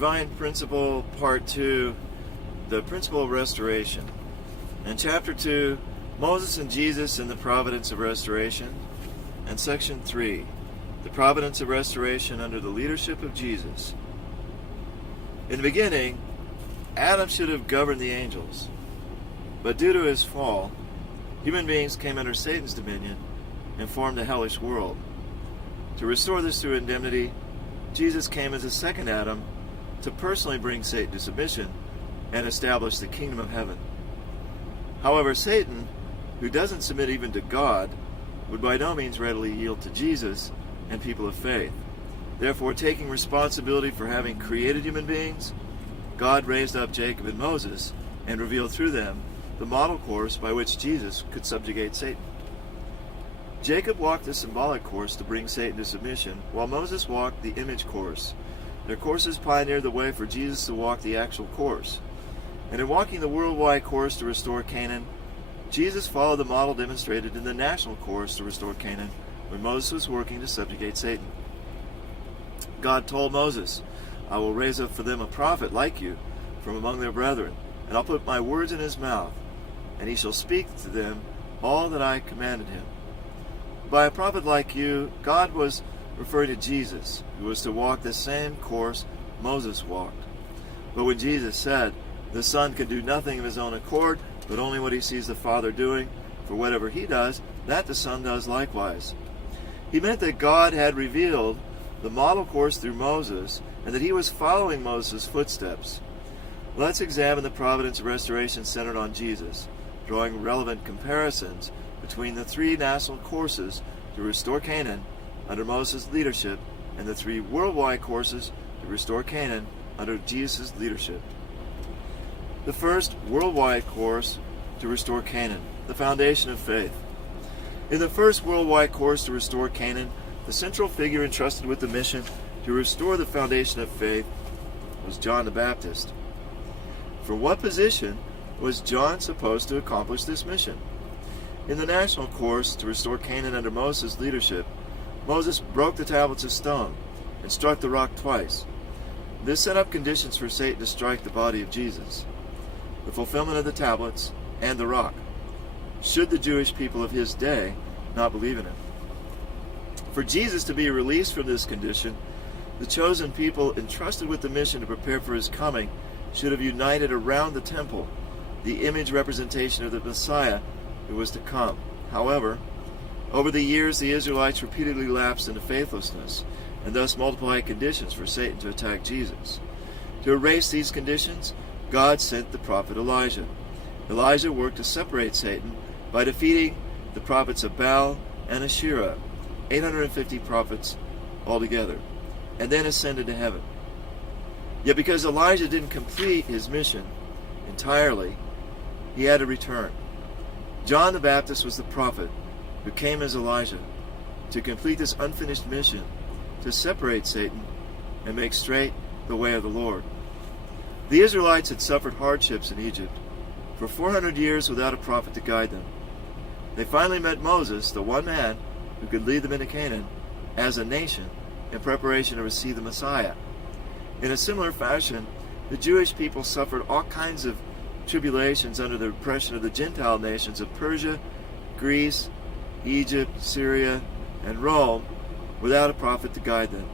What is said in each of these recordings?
Divine Principle, Part 2, the Principle of Restoration. In Chapter 2, Moses and Jesus in the Providence of Restoration. And Section 3, the Providence of Restoration under the leadership of Jesus. In the beginning, Adam should have governed the angels, but due to his fall, human beings came under Satan's dominion and formed a hellish world. To restore this through indemnity, Jesus came as a second Adam to personally bring Satan to submission and establish the kingdom of heaven. However, Satan, who doesn't submit even to God, would by no means readily yield to Jesus and people of faith. Therefore, taking responsibility for having created human beings, God raised up Jacob and Moses and revealed through them the model course by which Jesus could subjugate Satan. Jacob walked the symbolic course to bring Satan to submission, while Moses walked the image course. Their courses pioneered the way for Jesus to walk the actual course. And in walking the worldwide course to restore Canaan, Jesus followed the model demonstrated in the national course to restore Canaan when Moses was working to subjugate Satan. God told Moses, "I will raise up for them a prophet like you from among their brethren, and I'll put my words in his mouth, and he shall speak to them all that I commanded him." By a prophet like you, God was referring to Jesus, who was to walk the same course Moses walked. But when Jesus said, "The Son can do nothing of his own accord, but only what he sees the Father doing, for whatever he does, that the Son does likewise," he meant that God had revealed the model course through Moses, and that he was following Moses' footsteps. Let's examine the providence of restoration centered on Jesus, drawing relevant comparisons between the three national courses to restore Canaan under Moses' leadership and the three worldwide courses to restore Canaan under Jesus' leadership. The first worldwide course to restore Canaan, the foundation of faith. In the first worldwide course to restore Canaan, the central figure entrusted with the mission to restore the foundation of faith was John the Baptist. From what position was John supposed to accomplish this mission? In the national course to restore Canaan under Moses' leadership, Moses broke the tablets of stone and struck the rock twice. This set up conditions for Satan to strike the body of Jesus, the fulfillment of the tablets and the rock, should the Jewish people of his day not believe in him. For Jesus to be released from this condition, the chosen people entrusted with the mission to prepare for his coming should have united around the temple, the image representation of the Messiah who was to come. However, over the years the Israelites repeatedly lapsed into faithlessness, and thus multiplied conditions for Satan to attack Jesus. To erase these conditions, God sent the prophet Elijah. Elijah worked to separate Satan by defeating the prophets of Baal and Asherah, 850 prophets altogether, and then ascended to heaven. Yet because Elijah didn't complete his mission entirely, he had to return. John the Baptist was the prophet who came as Elijah to complete this unfinished mission, to separate Satan and make straight the way of the Lord. The Israelites had suffered hardships in Egypt for 400 years without a prophet to guide them. They finally met Moses, the one man who could lead them into Canaan as a nation in preparation to receive the Messiah. In a similar fashion, the Jewish people suffered all kinds of tribulations under the oppression of the Gentile nations of Persia, Greece, Egypt, Syria, and Rome without a prophet to guide them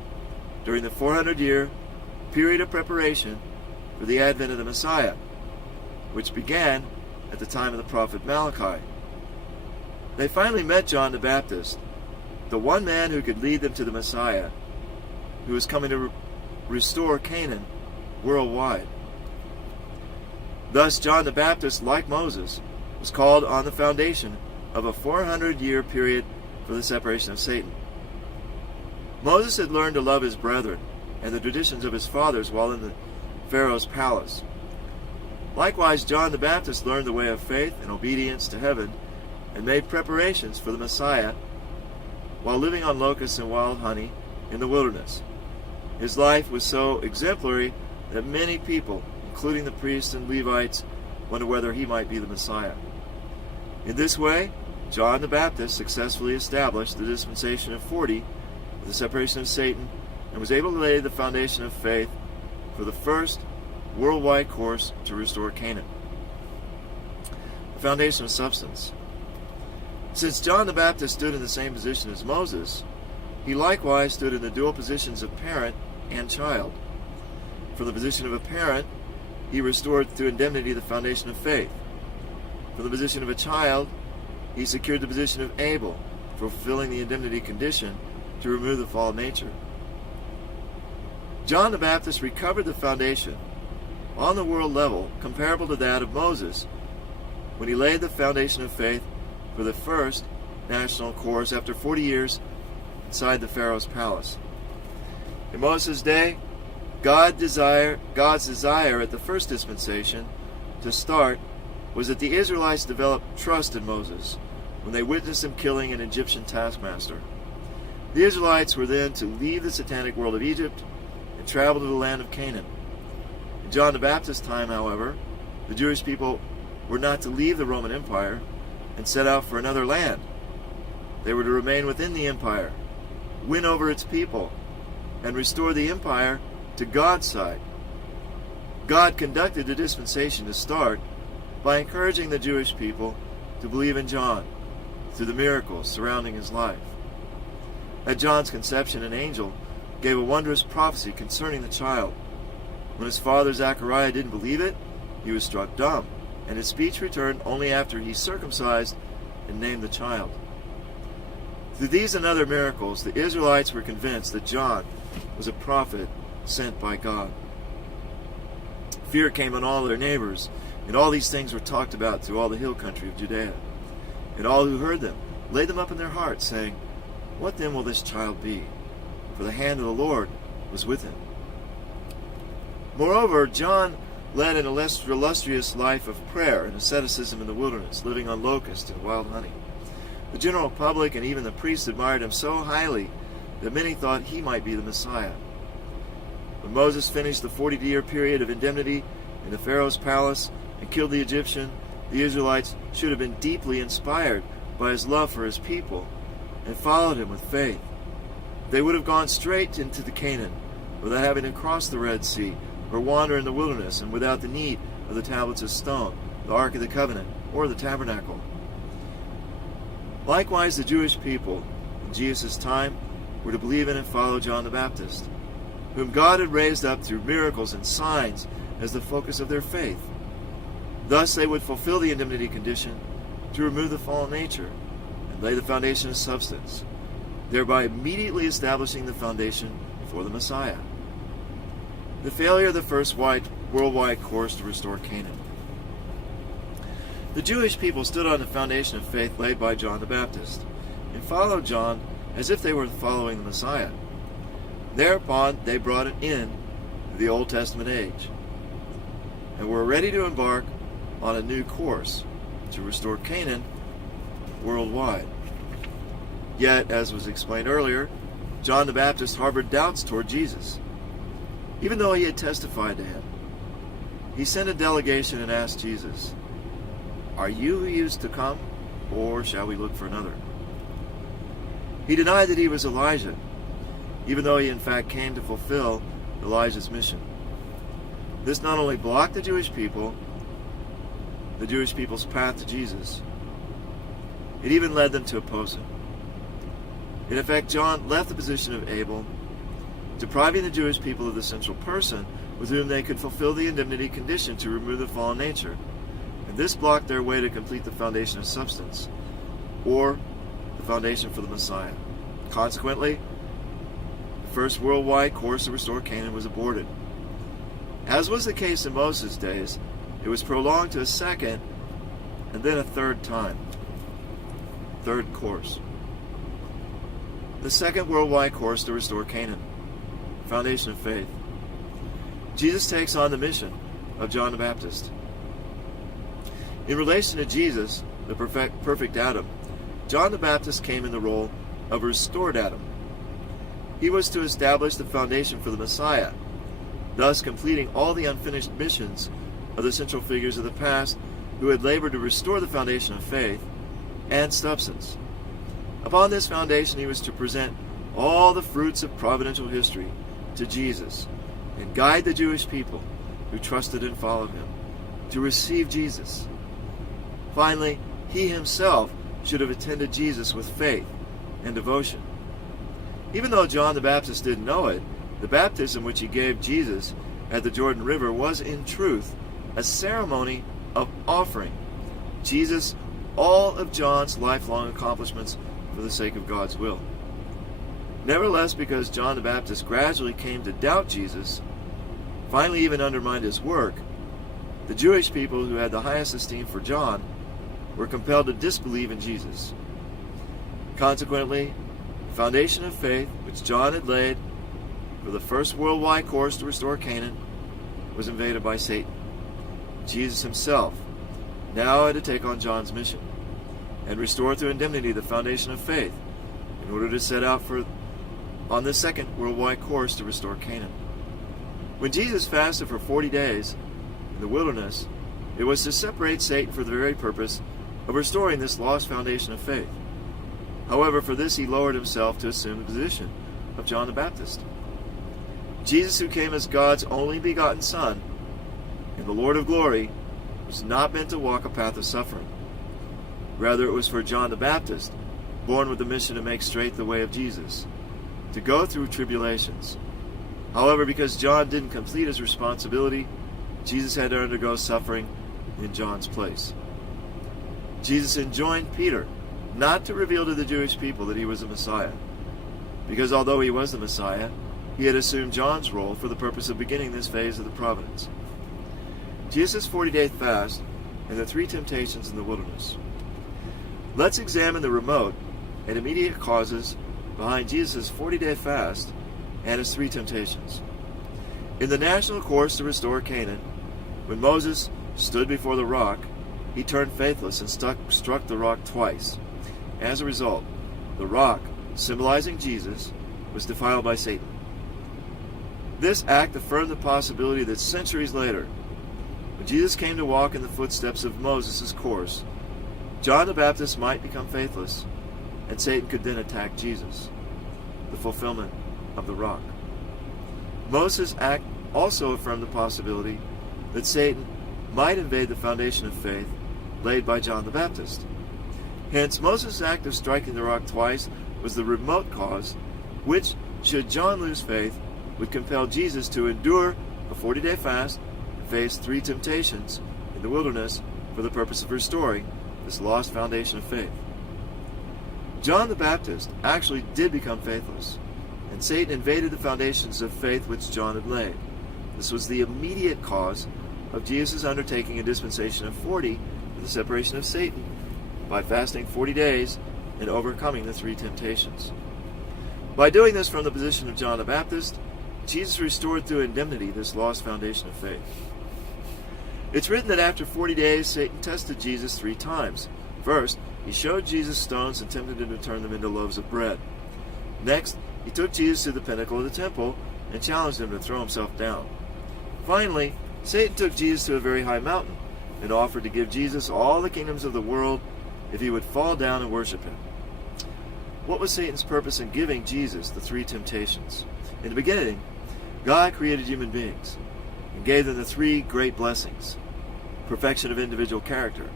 during the 400-year period of preparation for the advent of the Messiah, which began at the time of the prophet Malachi. They finally met John the Baptist, the one man who could lead them to the Messiah, who was coming to restore Canaan worldwide. Thus, John the Baptist, like Moses, was called on the foundation of a 400-year period for the separation of Satan. Moses had learned to love his brethren and the traditions of his fathers while in the Pharaoh's palace. Likewise, John the Baptist learned the way of faith and obedience to heaven and made preparations for the Messiah while living on locusts and wild honey in the wilderness. His life was so exemplary that many people, including the priests and Levites, wondered whether he might be the Messiah. In this way, John the Baptist successfully established the dispensation of 40, the separation of Satan, and was able to lay the foundation of faith for the first worldwide course to restore Canaan. The foundation of substance. Since John the Baptist stood in the same position as Moses, he likewise stood in the dual positions of parent and child. From the position of a parent, he restored through indemnity the foundation of faith. From the position of a child, he secured the position of Abel, fulfilling the indemnity condition to remove the fallen nature. John the Baptist recovered the foundation on the world level comparable to that of Moses when he laid the foundation of faith for the first national course after 40 years inside the Pharaoh's palace. In Moses' day, God's desire at the first dispensation to start was that the Israelites develop trust in Moses when they witnessed him killing an Egyptian taskmaster. The Israelites were then to leave the satanic world of Egypt and travel to the land of Canaan. In John the Baptist's time, however, the Jewish people were not to leave the Roman Empire and set out for another land. They were to remain within the empire, win over its people, and restore the empire to God's side. God conducted the dispensation to start by encouraging the Jewish people to believe in John through the miracles surrounding his life. At John's conception, an angel gave a wondrous prophecy concerning the child. When his father Zechariah didn't believe it, he was struck dumb, and his speech returned only after he circumcised and named the child. Through these and other miracles, the Israelites were convinced that John was a prophet sent by God. Fear came on all their neighbors, and all these things were talked about through all the hill country of Judea. And all who heard them laid them up in their hearts, saying, "What then will this child be? For the hand of the Lord was with him." Moreover, John led an illustrious life of prayer and asceticism in the wilderness, living on locusts and wild honey. The general public and even the priests admired him so highly that many thought he might be the Messiah. When Moses finished the 40-year period of indemnity in the Pharaoh's palace and killed the Egyptian, the Israelites should have been deeply inspired by his love for his people and followed him with faith. They would have gone straight into the Canaan without having to cross the Red Sea or wander in the wilderness and without the need of the tablets of stone, the Ark of the Covenant, or the tabernacle. Likewise, the Jewish people in Jesus' time were to believe in and follow John the Baptist, whom God had raised up through miracles and signs as the focus of their faith. Thus they would fulfill the indemnity condition to remove the fallen nature and lay the foundation of substance, thereby immediately establishing the foundation for the Messiah. The failure of the first worldwide course to restore Canaan. The Jewish people stood on the foundation of faith laid by John the Baptist and followed John as if they were following the Messiah. Thereupon they brought an end to the Old Testament age and were ready to embark on a new course to restore Canaan worldwide. Yet, as was explained earlier, John the Baptist harbored doubts toward Jesus. Even though he had testified to him, he sent a delegation and asked Jesus, "Are you who used to come, or shall we look for another?" He denied that he was Elijah, even though he in fact came to fulfill Elijah's mission. This not only blocked the Jewish people's path to Jesus, it even led them to oppose him. In effect, John left the position of Abel, depriving the Jewish people of the central person with whom they could fulfill the indemnity condition to remove the fallen nature. And this blocked their way to complete the foundation of substance, or the foundation for the Messiah. Consequently, the first worldwide course to restore Canaan was aborted. As was the case in Moses' days, it was prolonged to a second and then a third time. Third course. The second worldwide course to restore Canaan. Foundation of faith. Jesus takes on the mission of John the Baptist. In relation to Jesus, the perfect Adam, John the Baptist came in the role of a restored Adam. He was to establish the foundation for the Messiah, thus completing all the unfinished missions of the central figures of the past who had labored to restore the foundation of faith and substance. Upon this foundation he was to present all the fruits of providential history to Jesus, and guide the Jewish people who trusted and followed him to receive Jesus. Finally, he himself should have attended Jesus with faith and devotion. Even though John the Baptist didn't know it, the baptism which he gave Jesus at the Jordan River was in truth a ceremony of offering Jesus all of John's lifelong accomplishments for the sake of God's will. Nevertheless, because John the Baptist gradually came to doubt Jesus, finally even undermined his work, the Jewish people who had the highest esteem for John were compelled to disbelieve in Jesus. Consequently, the foundation of faith which John had laid for the first worldwide course to restore Canaan was invaded by Satan. Jesus himself now had to take on John's mission and restore through indemnity the foundation of faith in order to set out on the second worldwide course to restore Canaan. When Jesus fasted for 40 days in the wilderness, it was to separate Satan for the very purpose of restoring this lost foundation of faith. However, for this he lowered himself to assume the position of John the Baptist. Jesus, who came as God's only begotten Son and the Lord of glory, was not meant to walk a path of suffering. Rather, it was for John the Baptist, born with the mission to make straight the way of Jesus, to go through tribulations. However, because John didn't complete his responsibility, Jesus had to undergo suffering in John's place. Jesus enjoined Peter not to reveal to the Jewish people that he was the Messiah, because although he was the Messiah, he had assumed John's role for the purpose of beginning this phase of the Providence. Jesus' 40-day fast and the 3 temptations in the wilderness. Let's examine the remote and immediate causes behind Jesus' 40-day fast and his 3 temptations. In the national course to restore Canaan, when Moses stood before the rock, he turned faithless and struck the rock twice. As a result, the rock, symbolizing Jesus, was defiled by Satan. This act affirmed the possibility that centuries later, when Jesus came to walk in the footsteps of Moses' course, John the Baptist might become faithless, and Satan could then attack Jesus, the fulfillment of the rock. Moses' act also affirmed the possibility that Satan might invade the foundation of faith laid by John the Baptist. Hence, Moses' act of striking the rock twice was the remote cause which, should John lose faith, would compel Jesus to endure a 40-day fast and face 3 temptations in the wilderness for the purpose of restoring this lost foundation of faith. John the Baptist actually did become faithless, and Satan invaded the foundations of faith which John had laid. This was the immediate cause of Jesus' undertaking a dispensation of 40 for the separation of Satan by fasting 40 days and overcoming the 3 temptations. By doing this from the position of John the Baptist, Jesus restored through indemnity this lost foundation of faith. It's written that after 40 days, Satan tested Jesus 3 times. First, he showed Jesus stones and tempted him to turn them into loaves of bread. Next, he took Jesus to the pinnacle of the temple and challenged him to throw himself down. Finally, Satan took Jesus to a very high mountain and offered to give Jesus all the kingdoms of the world if he would fall down and worship him. What was Satan's purpose in giving Jesus the 3 temptations? In the beginning, God created human beings and gave them the 3 great blessings: perfection of individual character,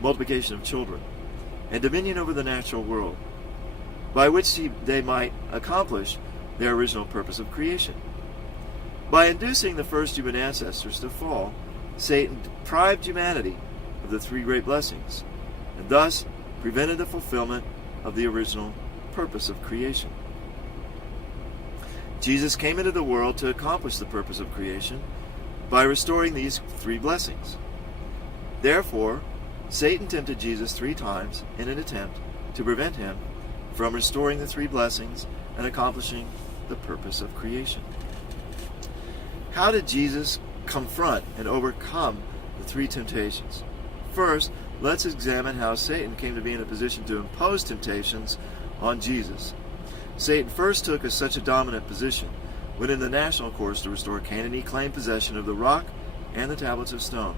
multiplication of children, and dominion over the natural world, by which they might accomplish their original purpose of creation. By inducing the first human ancestors to fall, Satan deprived humanity of the 3 great blessings, and thus prevented the fulfillment of the original purpose of creation. Jesus came into the world to accomplish the purpose of creation by restoring these 3 blessings. Therefore, Satan tempted Jesus 3 times in an attempt to prevent him from restoring the 3 blessings and accomplishing the purpose of creation. How did Jesus confront and overcome the 3 temptations? First, let's examine how Satan came to be in a position to impose temptations on Jesus. Satan first took such a dominant position when in the national course to restore Canaan he claimed possession of the rock and the tablets of stone,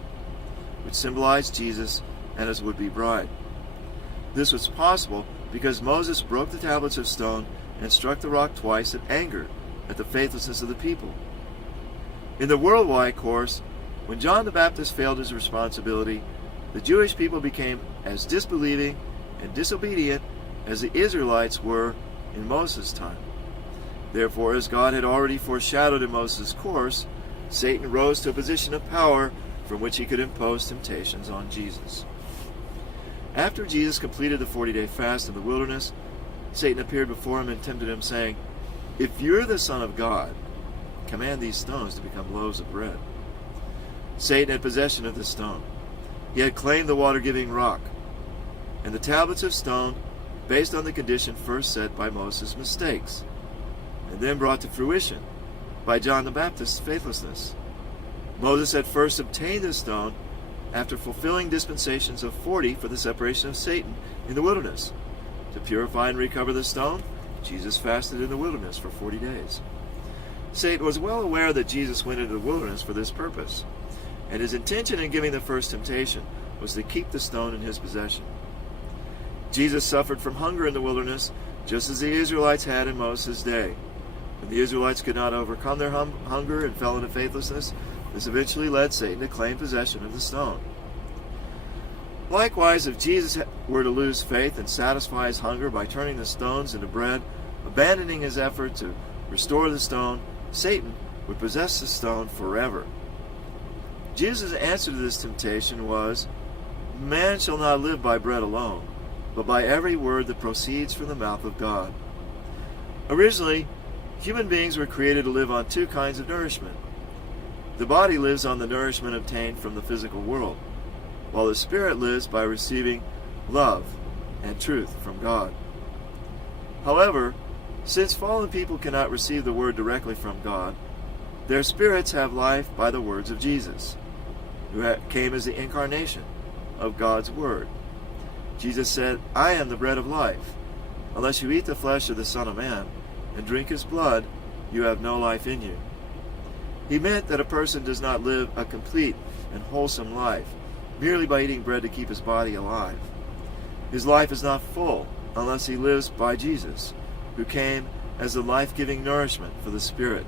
which symbolized Jesus and his would-be bride. This was possible because Moses broke the tablets of stone and struck the rock twice in anger at the faithlessness of the people. In the worldwide course, when John the Baptist failed his responsibility, the Jewish people became as disbelieving and disobedient as the Israelites were in Moses' time. Therefore, as God had already foreshadowed in Moses' course, Satan rose to a position of power from which he could impose temptations on Jesus. After Jesus completed the 40-day fast in the wilderness, Satan appeared before him and tempted him, saying, "If you're the Son of God, command these stones to become loaves of bread." Satan had possession of the stone. He had claimed the water-giving rock and the tablets of stone based on the condition first set by Moses' mistakes, and then brought to fruition by John the Baptist's faithlessness. Moses had first obtained the stone after fulfilling dispensations of 40 for the separation of Satan in the wilderness. To purify and recover the stone, Jesus fasted in the wilderness for 40 days. Satan was well aware that Jesus went into the wilderness for this purpose, and his intention in giving the first temptation was to keep the stone in his possession. Jesus suffered from hunger in the wilderness, just as the Israelites had in Moses' day. When the Israelites could not overcome their hunger and fell into faithlessness, this eventually led Satan to claim possession of the stone. Likewise, if Jesus were to lose faith and satisfy his hunger by turning the stones into bread, abandoning his effort to restore the stone, Satan would possess the stone forever. Jesus' answer to this temptation was, "Man shall not live by bread alone, but by every word that proceeds from the mouth of God." Originally, human beings were created to live on two kinds of nourishment. The body lives on the nourishment obtained from the physical world, while the spirit lives by receiving love and truth from God. However, since fallen people cannot receive the word directly from God, their spirits have life by the words of Jesus, who came as the incarnation of God's word. Jesus said, "I am the bread of life. Unless you eat the flesh of the Son of Man and drink his blood, you have no life in you." He meant that a person does not live a complete and wholesome life merely by eating bread to keep his body alive. His life is not full unless he lives by Jesus, who came as the life-giving nourishment for the spirit.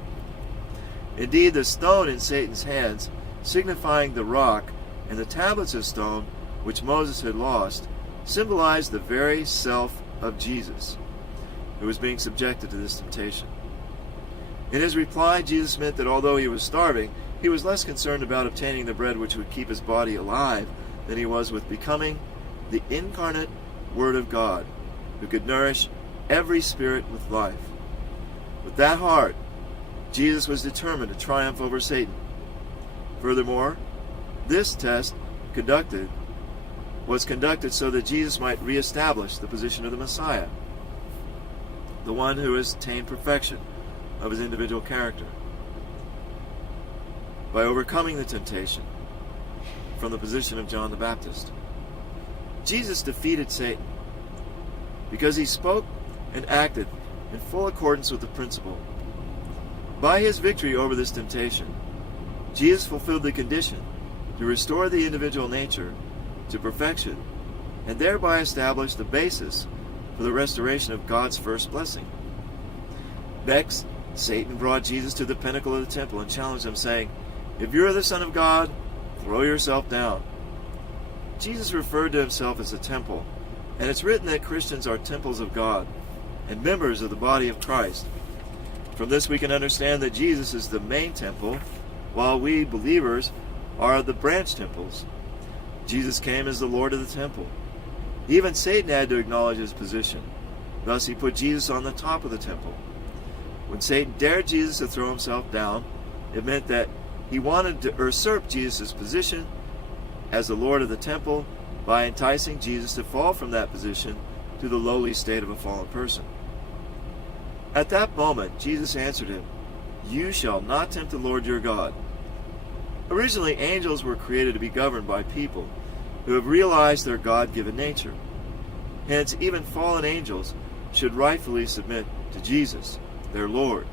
Indeed, the stone in Satan's hands, signifying the rock, and the tablets of stone which Moses had lost, symbolized the very self of Jesus, who was being subjected to this temptation. In his reply, Jesus meant that although he was starving, he was less concerned about obtaining the bread which would keep his body alive than he was with becoming the incarnate Word of God, who could nourish every spirit with life. With that heart, Jesus was determined to triumph over Satan. Furthermore, this test was conducted so that Jesus might reestablish the position of the Messiah, the one who has attained perfection of his individual character, by overcoming the temptation from the position of John the Baptist. Jesus defeated Satan because he spoke and acted in full accordance with the principle. By his victory over this temptation, Jesus fulfilled the condition to restore the individual nature to perfection and thereby establish the basis for the restoration of God's first blessing. Next, Satan brought Jesus to the pinnacle of the temple and challenged him, saying, "If you are the Son of God, throw yourself down." Jesus referred to himself as a temple, and it's written that Christians are temples of God and members of the body of Christ. From this we can understand that Jesus is the main temple, while we believers are the branch temples. Jesus came as the Lord of the temple. Even Satan had to acknowledge his position. Thus he put Jesus on the top of the temple. When Satan dared Jesus to throw himself down, it meant that he wanted to usurp Jesus' position as the Lord of the temple by enticing Jesus to fall from that position to the lowly state of a fallen person. At that moment, Jesus answered him, "You shall not tempt the Lord your God." Originally, angels were created to be governed by people who have realized their God-given nature. Hence, even fallen angels should rightfully submit to Jesus, their Lord.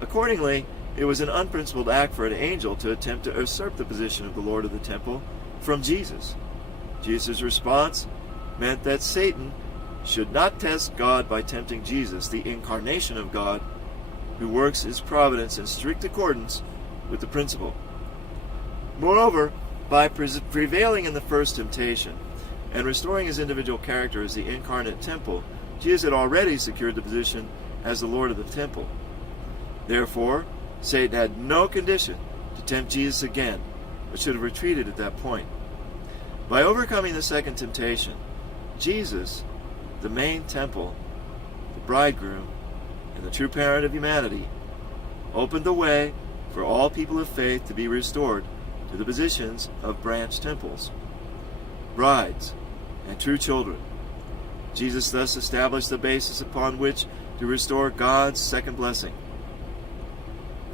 Accordingly, it was an unprincipled act for an angel to attempt to usurp the position of the Lord of the temple from Jesus. Jesus' response meant that Satan should not test God by tempting Jesus, the incarnation of God, who works his providence in strict accordance with the principle. Moreover, by prevailing in the first temptation and restoring his individual character as the incarnate temple, Jesus had already secured the position as the Lord of the temple. Therefore, Satan had no condition to tempt Jesus again, but should have retreated at that point. By overcoming the second temptation, Jesus, the main temple, the bridegroom, and the true parent of humanity, opened the way for all people of faith to be restored to the positions of branch temples, brides, and true children. Jesus thus established the basis upon which to restore God's second blessing.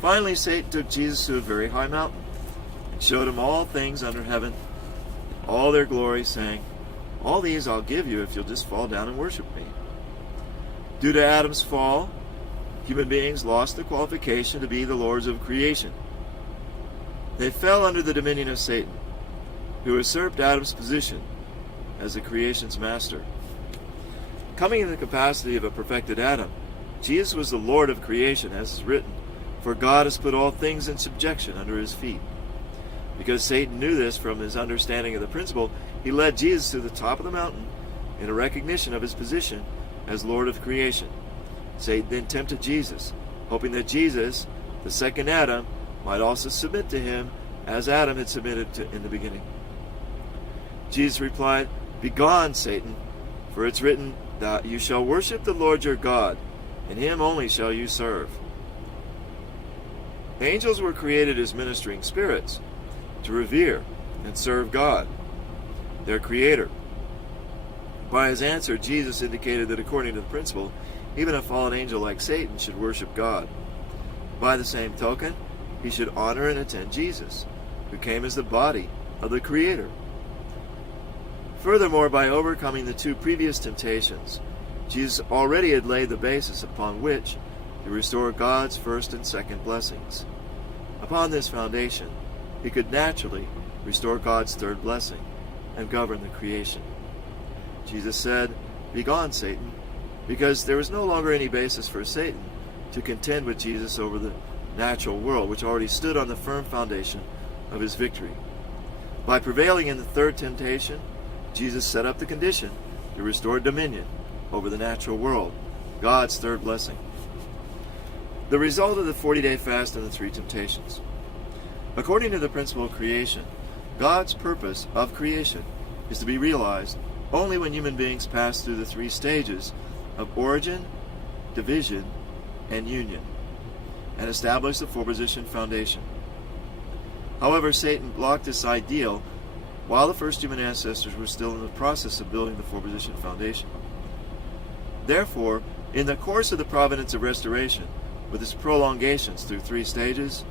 Finally, Satan took Jesus to a very high mountain and showed him all things under heaven, all their glory, saying, "All these I'll give you if you'll just fall down and worship me." Due to Adam's fall, human beings lost the qualification to be the lords of creation. They fell under the dominion of Satan, who usurped Adam's position as the creation's master. Coming in the capacity of a perfected Adam, Jesus was the Lord of creation, as is written, "For God has put all things in subjection under his feet." Because Satan knew this from his understanding of the principle, he led Jesus to the top of the mountain in a recognition of his position as Lord of creation. Satan then tempted Jesus, hoping that Jesus, the second Adam, might also submit to him as Adam had submitted to in the beginning. Jesus replied, "Begone, Satan, for it's written that you shall worship the Lord your God, and him only shall you serve." Angels were created as ministering spirits to revere and serve God, their Creator. By his answer, Jesus indicated that according to the principle, even a fallen angel like Satan should worship God. By the same token, he should honor and attend Jesus, who came as the body of the Creator. Furthermore, by overcoming the two previous temptations, Jesus already had laid the basis upon which to restore God's first and second blessings. Upon this foundation, he could naturally restore God's third blessing and govern the creation. Jesus said, "Begone, Satan," because there was no longer any basis for Satan to contend with Jesus over the natural world, which already stood on the firm foundation of his victory. By prevailing in the third temptation, Jesus set up the condition to restore dominion over the natural world, God's third blessing. The result of the 40-day fast and the three temptations. According to the principle of creation, God's purpose of creation is to be realized only when human beings pass through the three stages of origin, division, and union, and establish the four-position foundation. However, Satan blocked this ideal while the first human ancestors were still in the process of building the four-position foundation. Therefore, in the course of the providence of restoration, with its prolongations through three stages,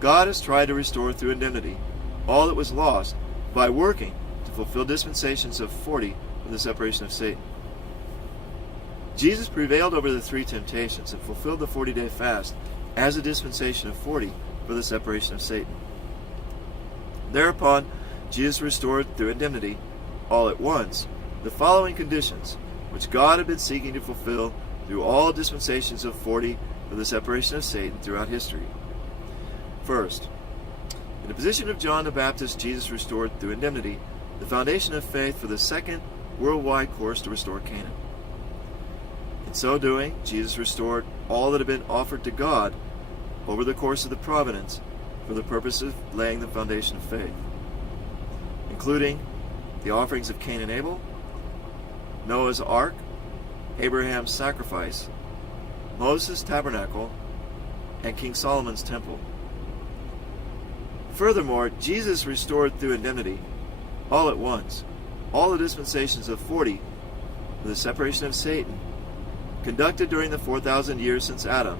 God has tried to restore through indemnity all that was lost by working to fulfill dispensations of 40 for the separation of Satan. Jesus prevailed over the three temptations and fulfilled the 40-day fast as a dispensation of 40 for the separation of Satan. Thereupon, Jesus restored through indemnity, all at once, the following conditions which God had been seeking to fulfill through all dispensations of 40 for the separation of Satan throughout history. First, in the position of John the Baptist, Jesus restored through indemnity the foundation of faith for the second worldwide course to restore Canaan. In so doing, Jesus restored all that had been offered to God over the course of the providence for the purpose of laying the foundation of faith, including the offerings of Cain and Abel, Noah's ark, Abraham's sacrifice, Moses' tabernacle, and King Solomon's temple. Furthermore, Jesus restored through indemnity, all at once, all the dispensations of 40 for the separation of Satan, conducted during the 4,000 years since Adam,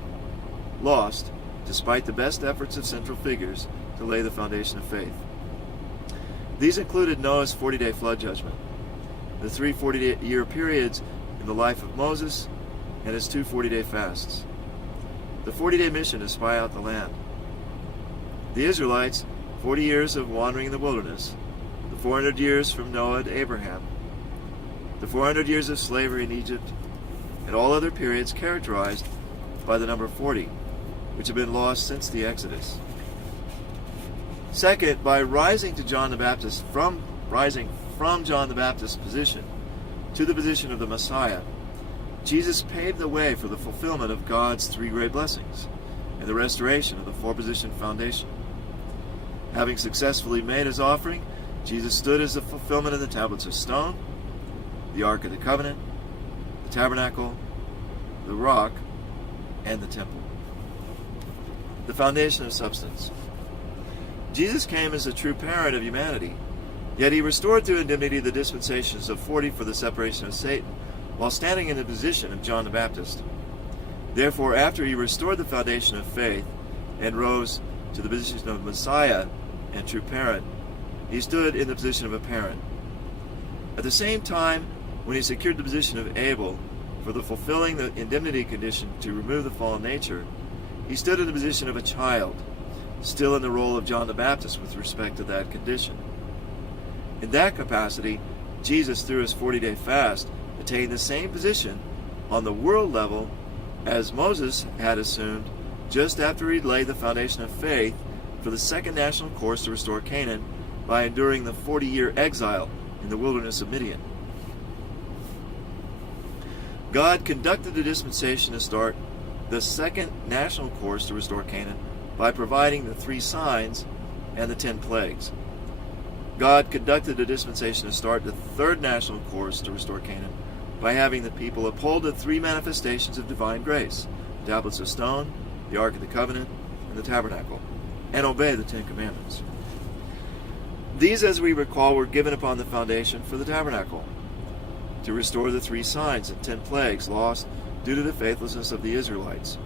lost, despite the best efforts of central figures, to lay the foundation of faith. These included Noah's 40-day flood judgment, the three 40-year periods in the life of Moses, and his two 40-day fasts, the 40-day mission to spy out the land, the Israelites' 40 years of wandering in the wilderness, the 400 years from Noah to Abraham, the 400 years of slavery in Egypt, and all other periods characterized by the number 40, which have been lost since the Exodus. Second, by rising from John the Baptist's position to the position of the Messiah, Jesus paved the way for the fulfillment of God's three great blessings and the restoration of the four-position foundation. Having successfully made his offering, Jesus stood as the fulfillment of the tablets of stone, the Ark of the Covenant, the tabernacle, the rock, and the temple. The foundation of substance. Jesus came as the true parent of humanity, yet he restored through indemnity the dispensations of 40 for the separation of Satan, while standing in the position of John the Baptist. Therefore, after he restored the foundation of faith and rose to the position of Messiah and true parent, he stood in the position of a parent. At the same time, when he secured the position of Abel for the fulfilling the indemnity condition to remove the fallen nature, he stood in the position of a child, still in the role of John the Baptist with respect to that condition. In that capacity, Jesus, through his 40-day fast, attained the same position on the world level as Moses had assumed just after he'd laid the foundation of faith for the second national course to restore Canaan by enduring the 40-year exile in the wilderness of Midian. God conducted the dispensation to start the second national course to restore Canaan by providing the 3 signs and the 10 plagues. God conducted the dispensation to start the third national course to restore Canaan by having the people uphold the 3 manifestations of divine grace, the tablets of stone, the Ark of the Covenant, and the tabernacle, and obey the 10 commandments. These, as we recall, were given upon the foundation for the tabernacle, to restore the 3 signs and 10 plagues lost due to the faithlessness of the Israelites.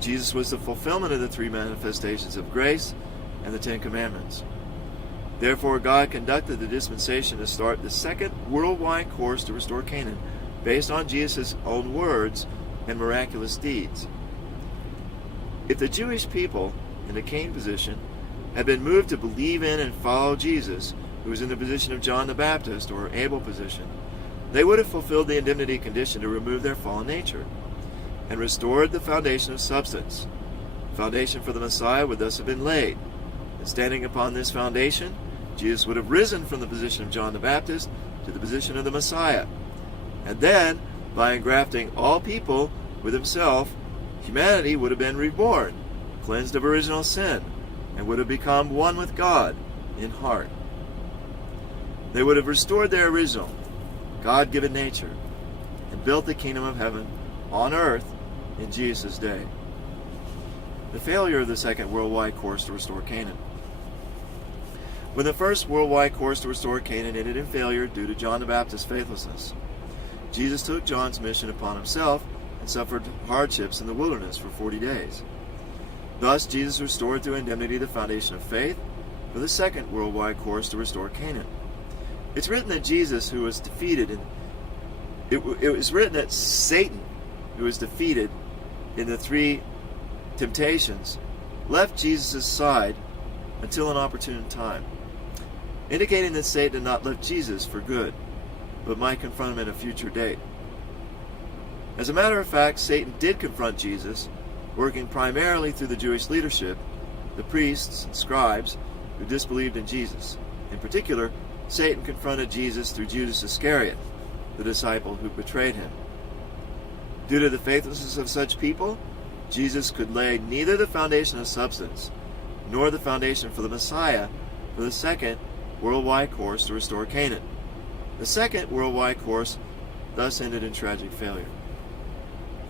Jesus was the fulfillment of the 3 manifestations of grace and the 10 commandments. Therefore, God conducted the dispensation to start the second worldwide course to restore Canaan, based on Jesus' own words and miraculous deeds. If the Jewish people in the Cain position had been moved to believe in and follow Jesus, who was in the position of John the Baptist or Abel position, they would have fulfilled the indemnity condition to remove their fallen nature and restored the foundation of substance. The foundation for the Messiah would thus have been laid, and standing upon this foundation, Jesus would have risen from the position of John the Baptist to the position of the Messiah. And then, by engrafting all people with himself, humanity would have been reborn, cleansed of original sin, and would have become one with God in heart. They would have restored their original, God-given nature, and built the kingdom of heaven on earth in Jesus' day. The failure of the second worldwide course to restore Canaan. When the first worldwide course to restore Canaan ended in failure due to John the Baptist's faithlessness, Jesus took John's mission upon himself and suffered hardships in the wilderness for 40 days. Thus, Jesus restored through indemnity the foundation of faith for the second worldwide course to restore Canaan. It's written that Jesus, who was defeated, it was written that Satan, who was defeated in the 3 temptations, left Jesus' side until an opportune time, indicating that Satan had not left Jesus for good, but might confront him at a future date. As a matter of fact, Satan did confront Jesus, working primarily through the Jewish leadership, the priests and scribes who disbelieved in Jesus. In particular, Satan confronted Jesus through Judas Iscariot, the disciple who betrayed him. Due to the faithlessness of such people, Jesus could lay neither the foundation of substance nor the foundation for the Messiah for the second worldwide course to restore Canaan. The second worldwide course thus ended in tragic failure.